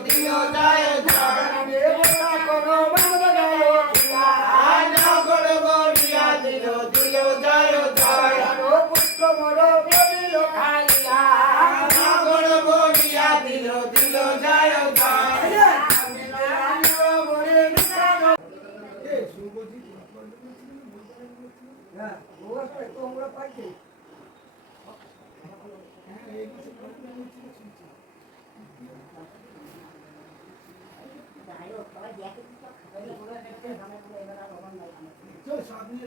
দিল যায় নগর বলিয়া দিল দিল যায় পুত্র মোর বলিল খাইয়া নগর বলিয়া দিল দিল যায় তোমরা পাইছে সামনে